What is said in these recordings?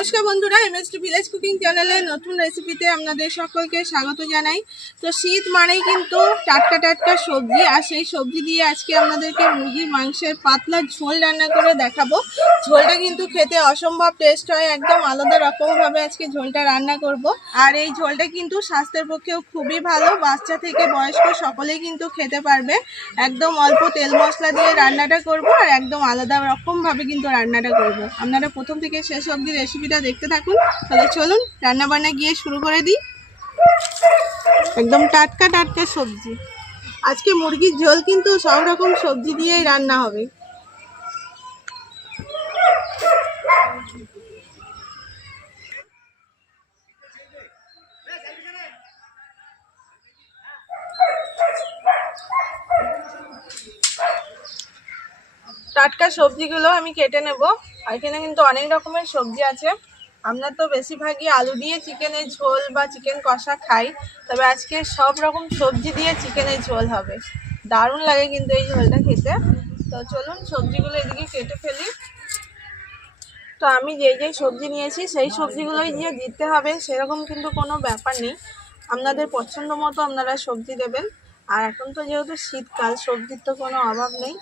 নমস্কার বন্ধুরা, MST village cooking চ্যানেলে নতুন রেসিপিতে আপনাদের সকলকে স্বাগত জানাই। তো শীত মানেই কিন্তু টাটকা টাটকা সবজি, আর সেই সবজি দিয়ে আজকে আপনাদেরকে মুরগির মাংসের পাতলা ঝোল রান্না করে দেখাবো। ঝোলটা কিন্তু খেতে অসম্ভব টেস্ট হয়, একদম আলাদা রকমভাবে আজকে ঝোলটা রান্না করব। আর এই ঝোলটা কিন্তু স্বাস্থ্যের পক্ষেও খুবই ভালো, বাচ্চা থেকে বয়স্ক সকলেই কিন্তু খেতে পারবে। একদম অল্প তেল মশলা দিয়ে রান্নাটা করব, আর একদম আলাদা রকমভাবে কিন্তু রান্নাটা করব। আপনারা প্রথম থেকে শেষ অবধি রেসিপিটা দেখতে থাকুন। তাহলে চলুন রান্না বান্না গিয়ে শুরু করে দিই। একদম টাটকা টাটকা সবজি, আজকে মুরগির ঝোল কিন্তু সব রকম সবজি দিয়েই রান্না হবে। টাটকা সবজিগুলো আমি কেটে নেব। আর এখানে কিন্তু অনেক রকমের সবজি আছে। আমরা তো বেশিরভাগই আলু দিয়ে চিকেনের ঝোল বা চিকেন কষা খাই, তবে আজকে সব রকম সবজি দিয়ে চিকেনের ঝোল হবে। দারুণ লাগে কিন্তু এই ঝোলটা খেতে। তো চলুন সবজিগুলো এদিকে কেটে ফেলি। তো আমি যেই সবজি নিয়েছি সেই সবজিগুলোই দিয়ে দিতে হবে সেরকম কিন্তু কোনো ব্যাপার নেই, আপনাদের পছন্দ মতো আপনারা সবজি দেবেন। আর এখন তো যেহেতু শীতকাল, সবজির তো কোনো অভাব নেই।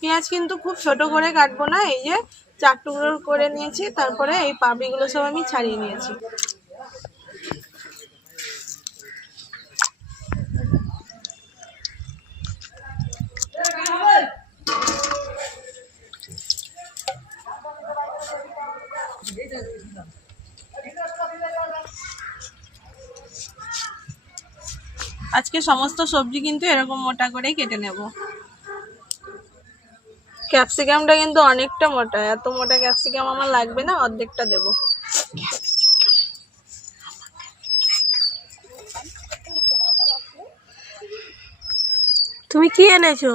পেঁয়াজ কিন্তু খুব ছোট করে কাটবো না, এই যে 4 টুকরো করে নিয়েছি। তারপরে এই পাপড়িগুলো সব আমি ছাড়িয়ে নিয়েছি। আজকে সমস্ত সবজি কিন্তু এরকম মোটা করে কেটে নেব। ক্যাপসিকামটা কিন্তু অনেকটা মোটা, এত মোটা ক্যাপসিকাম আমার লাগবে না, অর্ধেকটা দেব। তুমি কি এনেছো?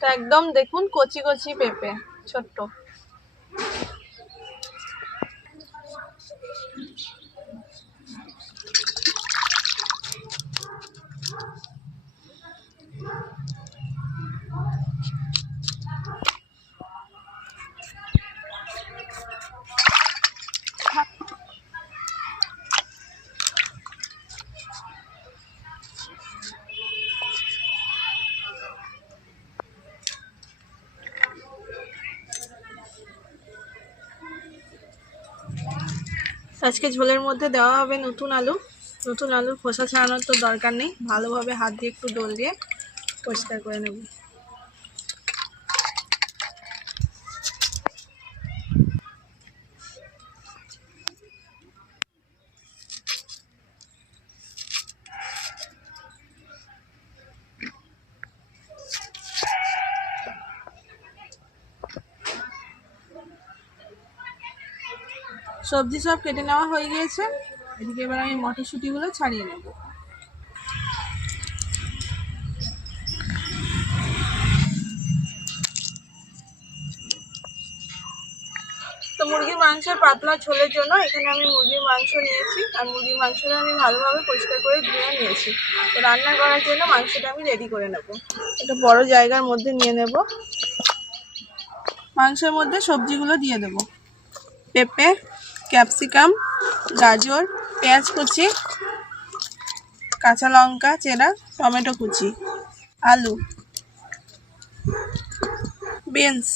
তো একদম দেখুন কচি কচি পেঁপে, ছোট্ট। আজকে ঝোলের মধ্যে দেওয়া হবে নতুন আলু। নতুন আলুর খোসা ছাড়ানোর তো দরকার নেই, ভালোভাবে হাত দিয়ে একটু ডোল দিয়ে পরিষ্কার করে নেব। সবজি সব কেটে নেওয়া হয়ে গিয়েছে, এদিকে এবার আমি মটরশুঁটিগুলো ছাড়িয়ে নেব। তো মুরগির মাংসের পাতলা ঝোলের জন্য এখানে আমি মুরগির মাংস নিয়েছি, আর মুরগির মাংসটা আমি ভালোভাবে পরিষ্কার করে ধুয়ে নিয়েছি। তো রান্না করার জন্য মাংসটা আমি রেডি করে নেব। একটা বড় জায়গার মধ্যে নিয়ে নেব। মাংসের মধ্যে সবজিগুলো দিয়ে দেব। পেঁপে, ক্যাপসিকাম, গাজর, পেঁয়াজ কুচি, কাঁচা লঙ্কা চেরা, টমেটো কুচি, আলু, বিনস,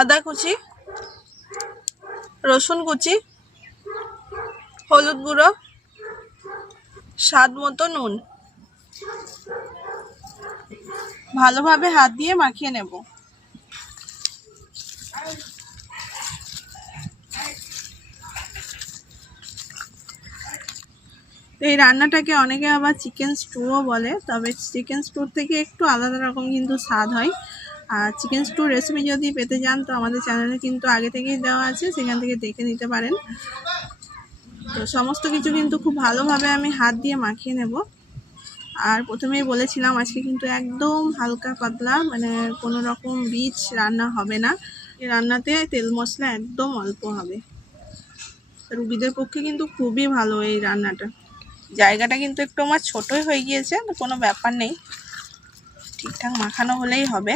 আদা কুচি, রসুন কুচি, হলুদ গুঁড়ো, স্বাদ মতো নুন। ভালোভাবে হাত দিয়ে মাখিয়ে নেব। তো এই রান্নাটাকে অনেকে আবার চিকেন স্টুও বলে, তবে চিকেন স্টুর থেকে একটু আলাদা রকম কিন্তু স্বাদ হয়। আর চিকেন স্টুর রেসিপি যদি পেতে চান তো আমাদের চ্যানেলে কিন্তু আগে থেকেই দেওয়া আছে, সেখান থেকে দেখে নিতে পারেন। তো সমস্ত কিছু কিন্তু খুব ভালোভাবে আমি হাত দিয়ে মাখিয়ে নেব। আর প্রথমেই বলেছিলাম আজকে কিন্তু একদম হালকা পাতলা, মানে কোনো রকম রিচ রান্না হবে না। এই রান্নাতে তেল মশলা একদম অল্প হবে। রুগীদের পক্ষে কিন্তু খুবই ভালো এই রান্নাটা। জায়গাটা কিন্তু একটু আমার ছোটই হয়ে গিয়েছে, তো কোনো ব্যাপার নেই, ঠিকঠাক মাখানো হলেই হবে।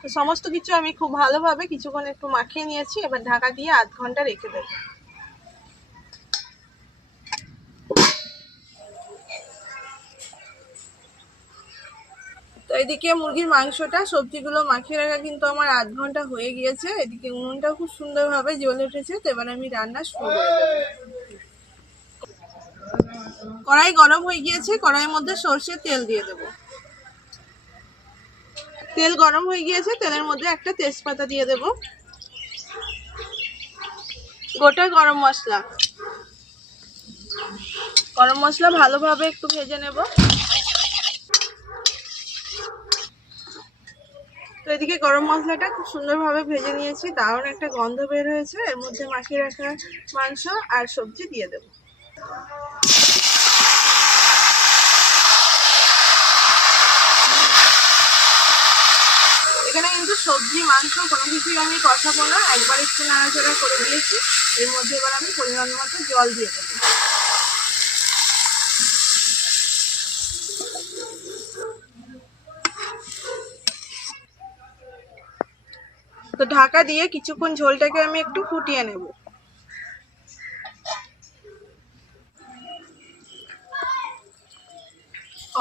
তো সমস্ত কিছু আমি খুব ভালোভাবে কিছুক্ষণ একটু মাখিয়ে নিয়েছি, এবার ঢাকা দিয়ে আধ ঘন্টা রেখে দেবো। তো এদিকে মুরগির মাংসটা সবজিগুলো মাখিয়ে রাখা কিন্তু আমার আধ ঘন্টা হয়ে গিয়েছে। এদিকে উনুনটাও খুব সুন্দরভাবে জ্বলে উঠেছে। তো এবার আমি রান্না শুরু করে দেবো। কড়াই গরম হয়ে গিয়েছে, কড়াইয়ের মধ্যে সর্ষের তেল দিয়ে দেবো। তেল গরম হয়ে গিয়েছে, তেলের মধ্যে একটা তেজপাতা দিয়ে দেব, গোটা গরম মশলা। গরম মশলা ভালোভাবে একটু ভেজে নেব। তো এদিকে গরম মশলাটা খুব সুন্দরভাবে ভেজে নিয়েছি, দারুণ একটা গন্ধ বের হয়েছে। এর মধ্যে মাখিয়ে রাখা মাংস আর সবজি দিয়ে দেব। এখানে কিন্তু সবজি মাংস কোনো কিছুই আমি কষাবো না, একবার একটু নাড়াচাড়া করে দিয়েছি। এর মধ্যে এবার আমি পরিমাণ মতো জল দিয়ে দেবো। তো ঢাকা দিয়ে কিছুক্ষণ ঝোলটাকে আমি একটু ফুটিয়ে নেব।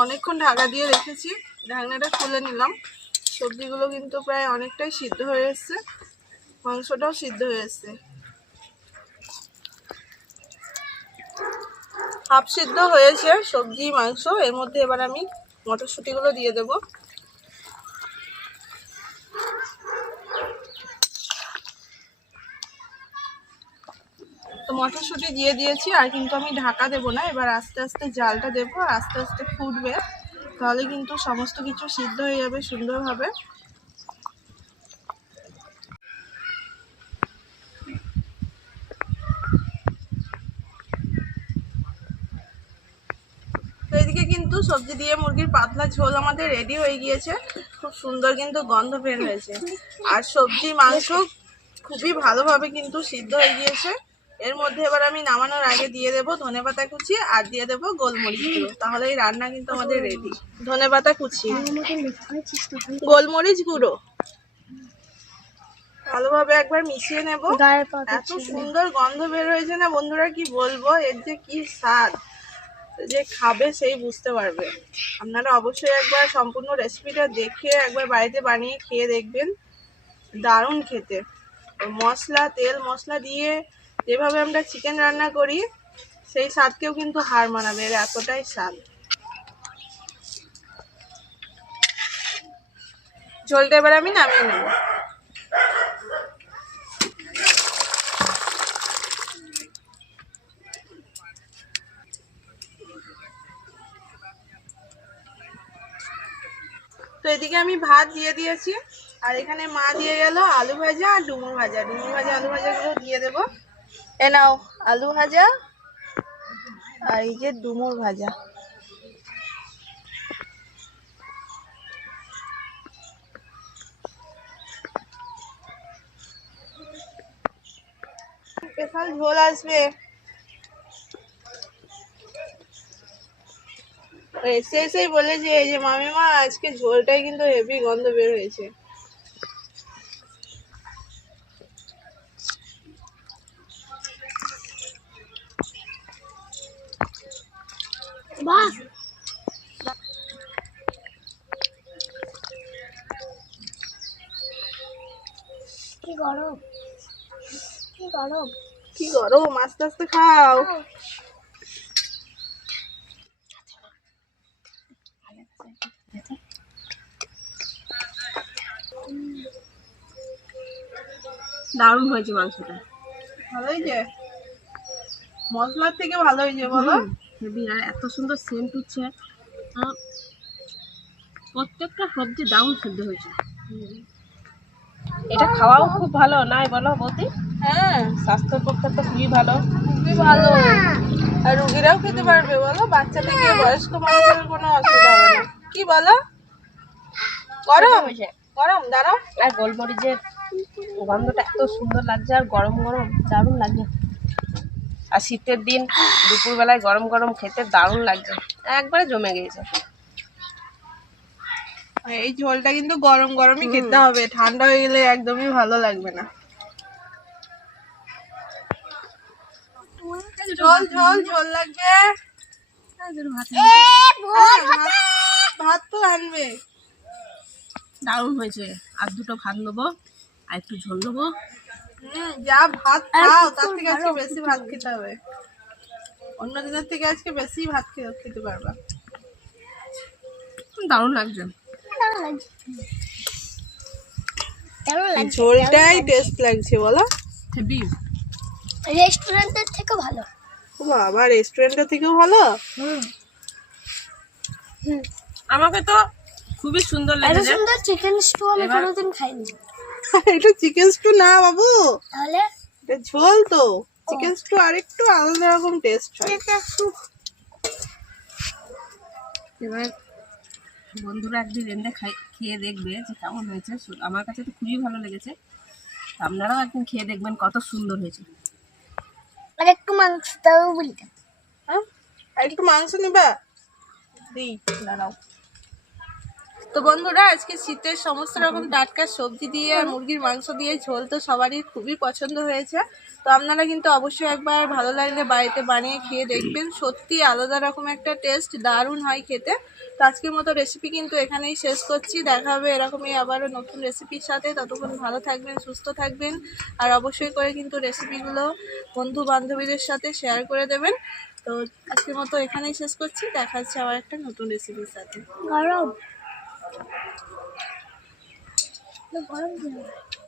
অনেকক্ষণ ঢাকা দিয়ে রেখেছি, ঢাকনাটা খুলে নিলাম। সবজিগুলো কিন্তু প্রায় অনেকটাই সিদ্ধ হয়ে এসছে, মাংসটাও সিদ্ধ হয়ে এসছে। হাফ সিদ্ধ হয়েছে সবজি মাংস। এর মধ্যে এবার আমি মটরশুঁটিগুলো দিয়ে দেব। তো মটরশুঁটি দিয়ে দিয়েছি, আর কিন্তু আমি ঢাকা দেব না, এবার আস্তে আস্তে জালটা দেবো আর আস্তে আস্তে ফুটবে, তাহলে কিন্তু সমস্ত কিছু সিদ্ধ হয়ে যাবে সুন্দরভাবে। তো এদিকে কিন্তু সবজি দিয়ে মুরগির পাতলা ঝোল আমাদের রেডি হয়ে গিয়েছে। খুব সুন্দর কিন্তু গন্ধ বের হয়েছে, আর সবজি মাংস খুবই ভালোভাবে কিন্তু সিদ্ধ হয়ে গিয়েছে। এর মধ্যে এবার আমি নামানোর আগে দিয়ে দেবো ধনেপাতা কুচি আর দিয়ে দেবো গোলমরিচ গুঁড়ো, তাহলে এই রান্না কিন্তু আমাদের রেডি। ধনেপাতা কুচি, গোলমরিচ গুঁড়ো ভালোভাবে একবার মিশিয়ে নেব। এত সুন্দর গন্ধ বের হয়েছে না বন্ধুরা, কি বলবো, এর যে কি স্বাদ, যে খাবে সেই বুঝতে পারবে। আপনারা অবশ্যই একবার সম্পূর্ণ রেসিপিটা দেখে একবার বাড়িতে বানিয়ে খেয়ে দেখবেন, দারুণ খেতে। মশলা তেল মশলা দিয়ে যেভাবে আমরা চিকেন রান্না করি সেই স্বাদকেও কিন্তু হার মানাবে, এর এতটাই স্বাদ। ঝোলটা এবার আমি নামিয়ে নেব। তো এদিকে আমি ভাত দিয়ে দিয়েছি, আর এখানে মা দিয়ে গেল আলু ভাজা আর ডুমুর ভাজা। ডুমুর ভাজা আলু ভাজাগুলো দিয়ে দেবো। এ নাও আলু ভাজা আর এই যে ডুমুর ভাজা। স্পেশাল ঝোল আসবে। এসে এসেই বলেছে এই যে মামিমা আজকে ঝোলটাই কিন্তু হেভি গন্ধ বের হয়েছে। বাহ, কি গরম, কি গরম, কি গরম, আস্তে আস্তে খাও। দারুণ হয়েছে মাংসটা। ভালো হয়েছে, মশলার থেকে ভালো হয়েছে বলো। হেভি, আর এত সুন্দর সেন্ট উঠছে। প্রত্যেকটা সবজি দারুণ সিদ্ধ হয়েছে। এটা খাওয়াও খুব ভালো নাই বলো বৌদি? হ্যাঁ, স্বাস্থ্যের পক্ষে তো খুবই ভালো। খুবই ভালো। আর রুগীরাও খেতে পারবে বলো, বাচ্চা থেকে বয়স্ক মানুষের কোনো অসুবিধা হবে না। কি বলো? গরম হয়েছে। গরম দাঁড়াও। আর গোলমরিচের গন্ধটা এত সুন্দর লাগছে, আর গরম গরম দারুণ লাগছে। আর শীতের দিন দুপুরবেলায় গরম গরম খেতে দারুণ লাগছে, একবারে জমে গিয়েছে। এই ঝোলটা কিন্তু গরম গরমই খেতে হবে, ঠান্ডা হয়ে গেলে একদমই ভালো লাগবে না। ঝোল ঝোল ঝোল লাগবে। ভাত তো আনবে। দারুণ হয়েছে। আর দুটো ভাত নেবো, আর একটু ঝোল নেবো। যা ভাত খাও তার থেকে আজকে বেশি ভাত খেতে হবে, অন্য দিনের থেকে আজকে বেশি ভাত খেতে পারবা। দারুণ লাগছে। ঝোলটাই টেস্ট লাগছে বলো। হেভি। রেস্টুরেন্টের থেকে ভালো। বাবা, রেস্টুরেন্টের থেকেও ভালো। আমাকে তো খুবই সুন্দর এত লেগেছে। সুন্দর চিকেন স্টু আমি এবার- কোনোদিন খাইনি। এটা চিকেন স্টু না বাবু, তাহলে এটা ঝোল তো। চিকেন স্টু আরেকটু আলাদা রকম টেস্ট হয়। এবার বন্ধুরা একদিন রেন্দে খেয়ে দেখবে যে কেমন হয়েছে। আমার কাছে তো খুবই ভালো লেগেছে। আপনারাও একদিন খেয়ে দেখবেন কত সুন্দর হয়েছে। আর একটু মাংস তাও বলতে। হ্যাঁ, আর একটু মাংস নিবা? দিই, দাঁড়াও। তো বন্ধুরা, আজকে শীতের সমস্ত রকম টাটকা সবজি দিয়ে আর মুরগির মাংস দিয়ে ঝোল তো সবারই খুবই পছন্দ হয়েছে। তো আপনারা কিন্তু অবশ্যই একবার ভালো লাগলে বাড়িতে বানিয়ে খেয়ে দেখবেন, সত্যি আলাদা রকম একটা টেস্ট, দারুণ হয় খেতে। তো আজকের মতো রেসিপি কিন্তু এখানেই শেষ করছি। দেখা হবে এরকমই আবারও নতুন রেসিপির সাথে। ততক্ষণ ভালো থাকবেন, সুস্থ থাকবেন, আর অবশ্যই করে কিন্তু রেসিপিগুলো বন্ধু বান্ধবীদের সাথে শেয়ার করে দেবেন। তো আজকের মতো এখানেই শেষ করছি, দেখা হচ্ছে আবার একটা নতুন রেসিপির সাথে। গরম গরম